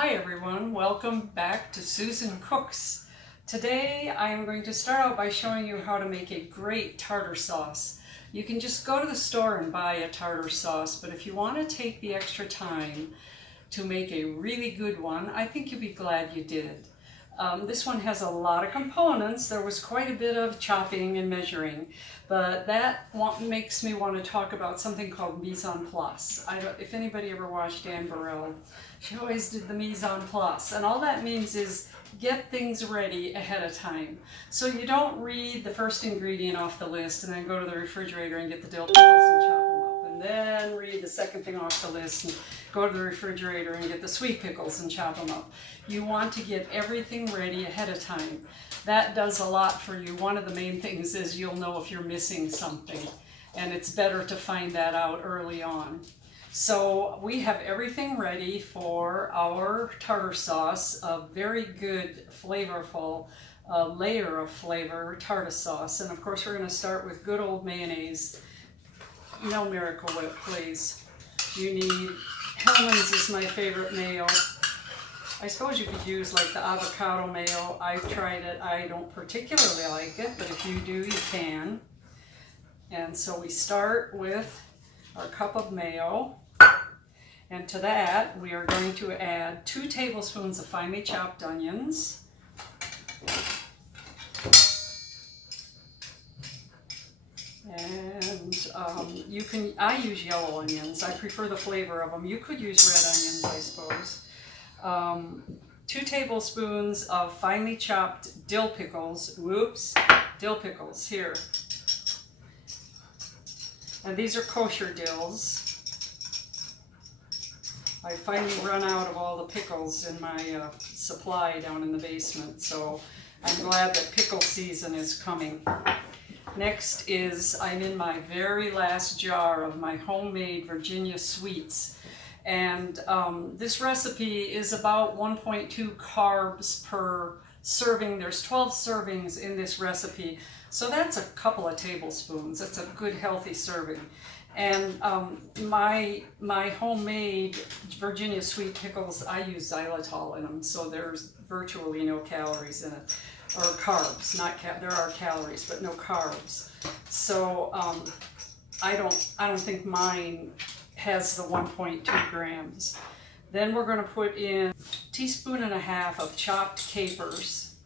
Hi everyone, welcome back to Susan Cooks. Today I am going to start out by showing you how to make a great tartar sauce. You can just go to the store and buy a tartar sauce, but if you want to take the extra time to make a really good one, I think you'll be glad you did. This one has a lot of components. There was quite a bit of chopping and measuring, but that makes me want to talk about something called mise en place. If anybody ever watched Anne Burrell, she always did the mise en place, and all that means is get things ready ahead of time. So you don't read the first ingredient off the list and then go to the refrigerator and get the dill pickles and chop them up, and then read the second thing off the list and go to the refrigerator and get the sweet pickles and chop them up. You want to get everything ready ahead of time. That does a lot for you. One of the main things is you'll know if you're missing something, and it's better to find that out early on. So we have everything ready for our tartar sauce, a very good, flavorful layer of flavor tartar sauce. And of course we're going to start with good old mayonnaise. No Miracle Whip, please. You need, Hellmann's is my favorite mayo. I suppose you could use like the avocado mayo. I've tried it. I don't particularly like it, but if you do, you can. And so we start with our cup of mayo. And to that, we are going to add 2 tablespoons of finely chopped onions. And I use yellow onions. I prefer the flavor of them. You could use red onions, I suppose. 2 tablespoons of finely chopped dill pickles. Whoops, dill pickles here. And these are kosher dills. I finally run out of all the pickles in my supply down in the basement, so I'm glad that pickle season is coming. Next is, I'm in my very last jar of my homemade Virginia sweets, and this recipe is about 1.2 carbs per serving. There's 12 servings in this recipe, so that's a couple of tablespoons. That's a good healthy serving. And my homemade Virginia sweet pickles, I use xylitol in them, so there's virtually no calories in it, or carbs. There are calories, but no carbs. So I don't think mine has the 1.2 grams. Then we're going to put in 1.5 teaspoons of chopped capers.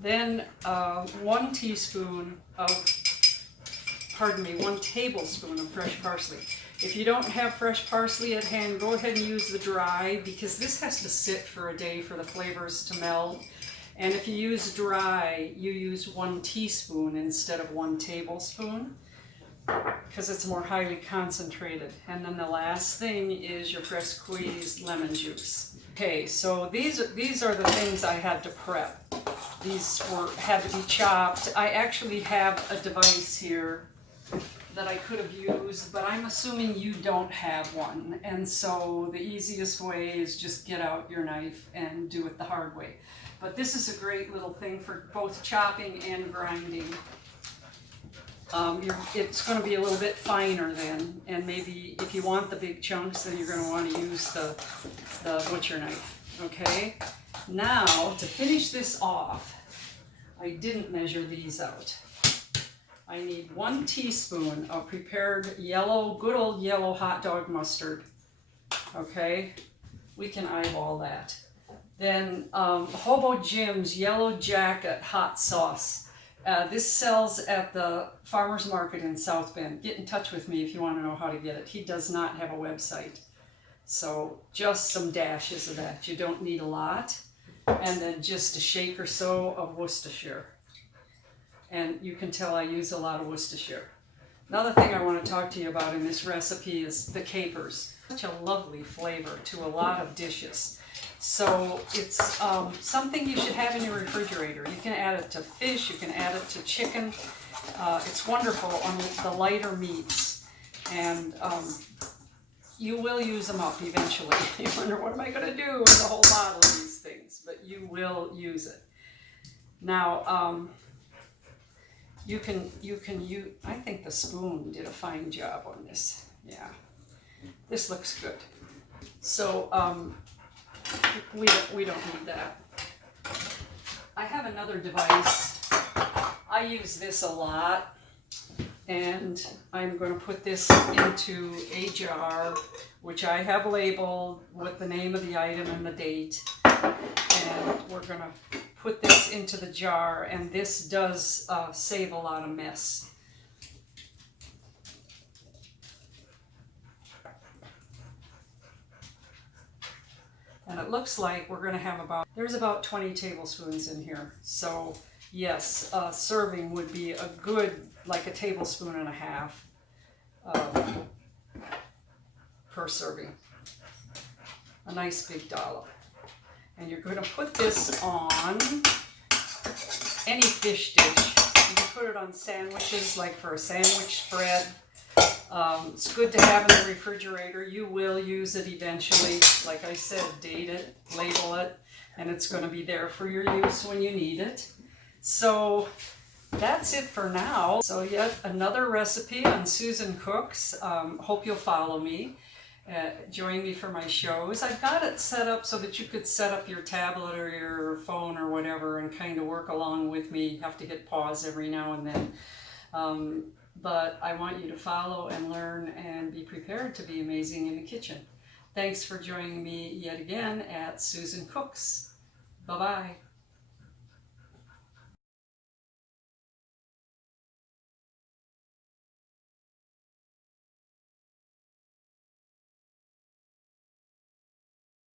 Then 1 tablespoon of fresh parsley. If you don't have fresh parsley at hand, go ahead and use the dry, because this has to sit for a day for the flavors to melt. And if you use dry, you use 1 teaspoon instead of 1 tablespoon, because it's more highly concentrated. And then the last thing is your fresh squeezed lemon juice. Okay, so these are the things I had to prep. These had to be chopped. I actually have a device here that I could have used, but I'm assuming you don't have one. And so the easiest way is just get out your knife and do it the hard way. But this is a great little thing for both chopping and grinding. It's going to be a little bit finer then, and maybe if you want the big chunks, then you're going to want to use the butcher knife. Okay? Now, to finish this off, I didn't measure these out. I need 1 teaspoon of prepared good old yellow hot dog mustard. Okay? We can eyeball that. Then Hobo Jim's Yellow Jacket hot sauce. This sells at the farmer's market in South Bend. Get in touch with me if you want to know how to get it. He does not have a website. So just some dashes of that. You don't need a lot. And then just a shake or so of Worcestershire. And you can tell I use a lot of Worcestershire. Another thing I want to talk to you about in this recipe is the capers. Such a lovely flavor to a lot of dishes. So it's something you should have in your refrigerator. You can add it to fish, you can add it to chicken. It's wonderful on the lighter meats. And you will use them up eventually. You wonder, what am I going to do with a whole bottle of these things? But you will use it. Now, I think the spoon did a fine job on this. Yeah, this looks good. So we don't need that. I have another device. I use this a lot, and I'm going to put this into a jar, which I have labeled with the name of the item and the date. And we're going to put this into the jar, and this does save a lot of mess. And it looks like we're going to have there's about 20 tablespoons in here. So yes, serving would be a good, like a tablespoon and a half per serving. A nice big dollop. And you're going to put this on any fish dish. You can put it on sandwiches, like for a sandwich spread. It's good to have in the refrigerator. You will use it eventually. Like I said, date it, label it, and it's going to be there for your use when you need it. So that's it for now. So yet another recipe on Susan Cooks. Hope you'll follow me. Join me for my shows. I've got it set up so that you could set up your tablet or your phone or whatever and kind of work along with me. You have to hit pause every now and then. But I want you to follow and learn and be prepared to be amazing in the kitchen. Thanks for joining me yet again at Susan Cooks. Bye-bye.